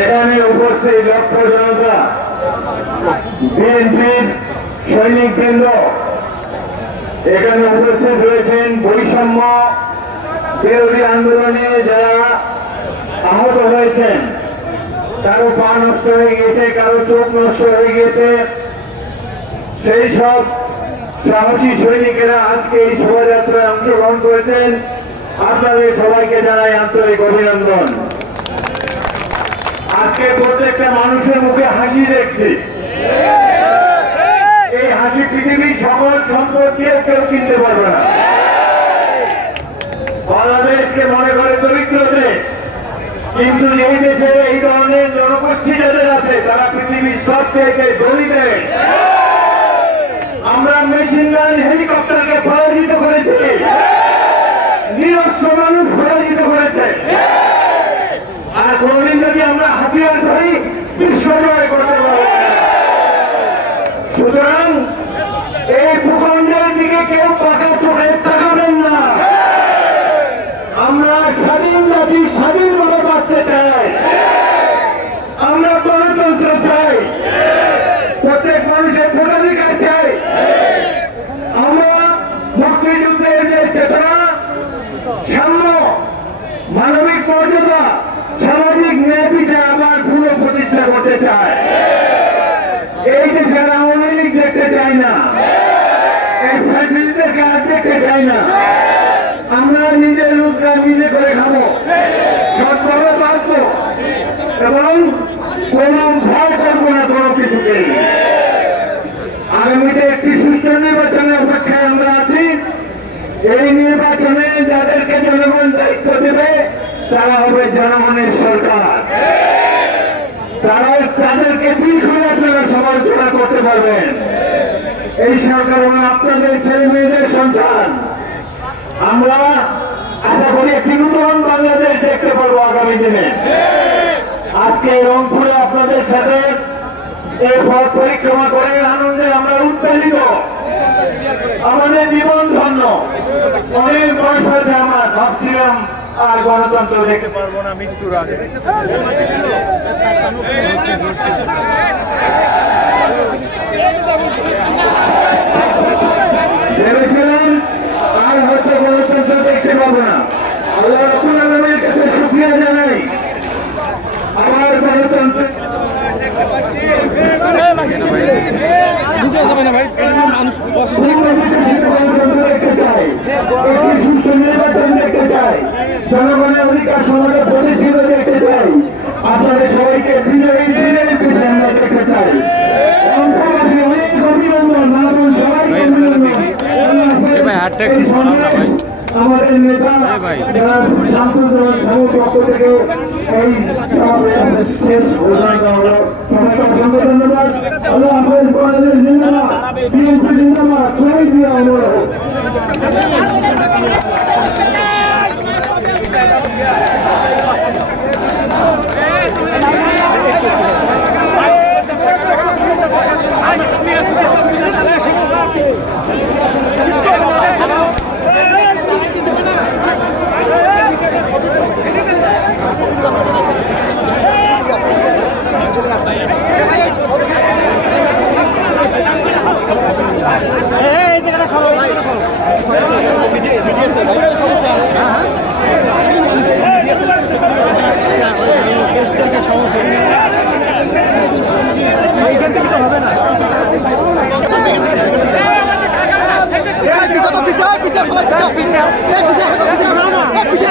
এখানে উপস্থিত লক্ষ জনতা বিএনপির সৈনিকবৃন্দ এখানে উপস্থিত রয়েছেন বৈষম্য বিরোধী আন্দোলনে যারা আহত হয়েছেন, কারও পা নষ্ট হয়ে গেছে কারও চোখ নষ্ট হয়ে গেছে সেই সব সাহসী সৈনিকেরা আজকে এই শোভাযাত্রায় অংশগ্রহণ করেছেন। আপনাদের সবাইকে জানাই আন্তরিক অভিনন্দন। আজকে প্রত্যেকটা মানুষের মুখে হাসি দেখছি। এই হাসি পৃথিবীর সকল সম্পদ কেউ কিনতে পারবে না। বাংলাদেশকে মনে করে দরিদ্র দেশ। কিন্তু এই দেশে এই ধরনের জনগোষ্ঠী যাদের আছে, তারা পৃথিবীর সবচেয়ে ধনী দেশ। আমরা মেশিন গান হেলিকপ্টারকে পরাজিত করেছি। নিরস্ত্র মানুষ পরাজিত করেছে। আর কোনদিন যদি আমরা হাতিয়ার ধরি, বিশ্ব জয় করতে পারব। সুতরাং এই ভূখণ্ডের দিকে কেউ পাকা চোখে তাকাবেন না। আমরা স্বাধীন জাতি, স্বাধীনভাবে বাঁচতে চাই। আমরা গণতন্ত্র চাই। মানবিক মর্যাদা, সামাজিক ন্যায় বিচার আবার পুনঃ প্রতিষ্ঠা করতে চায়। এই দেশের আওয়ামী লীগ দেখতে চাই না। আমরা নিজের রোজগার নিজে করে খাব। সৎভাবে বাঁচবো এবং কোন ভয় করব না কোনো কিছুকে। আগামীতে একটি সুস্থ নির্বাচনের অপেক্ষায় আমরা আছি। এই নির্বাচনে যাদেরকে জনগণ দায়িত্ব তারা হবে জনগণের সরকার। তারা তাদেরকে দীর্ঘ আপনারা সমালোচনা করতে পারবেন। এই সরকার আপনাদের ছেলে মেয়েদের সন্তান। আমরা আশা করি একটি নতুন বাংলাদেশ দেখতে পারব আগামী দিনে। আজকে রংপুরে আপনাদের সাথে এই পথ পরিক্রমা করে আনন্দে আমরা উত্তেজিত। আমাদের জীবন ধন্য। অনেক বছর হয়েছে আমার, ভাবছিলাম আর গণতন্ত্র দেখতে পারব না মৃত্যুর আগে ভেবেছিলাম আর হয়তো গণতন্ত্র দেখতে পাবো না আল্লাহ রকুল আলমের কাছে শুক্রিয়া জানাই আমার গণতন্ত্র দেখতে চাই একটি সুস্থ নির্বাচন দেখতে চাই জনগণের অধিকার সমাজে প্রতিষ্ঠিত দেখতে চাই। আপনাদের সবাইকে পিছিয়ে আমরা দেখতে চাই। অঙ্কবাসী অনেক অভিনন্দন সবাইকে অভিনন্দন। আমাদের নেতা ভাই। যারা শামসুজ্জামান সাহুর পক্ষ থেকে এই শেষ ঘোষণা করা হলো। সবাইকে অসংখ্য ধন্যবাদ। আল্লাহ হাফেজ বাংলাদেশ জিন্দাবাদ বিএনপি জিন্দাবাদ শহীদ জিয়া অনুরোধ পিছে পিছে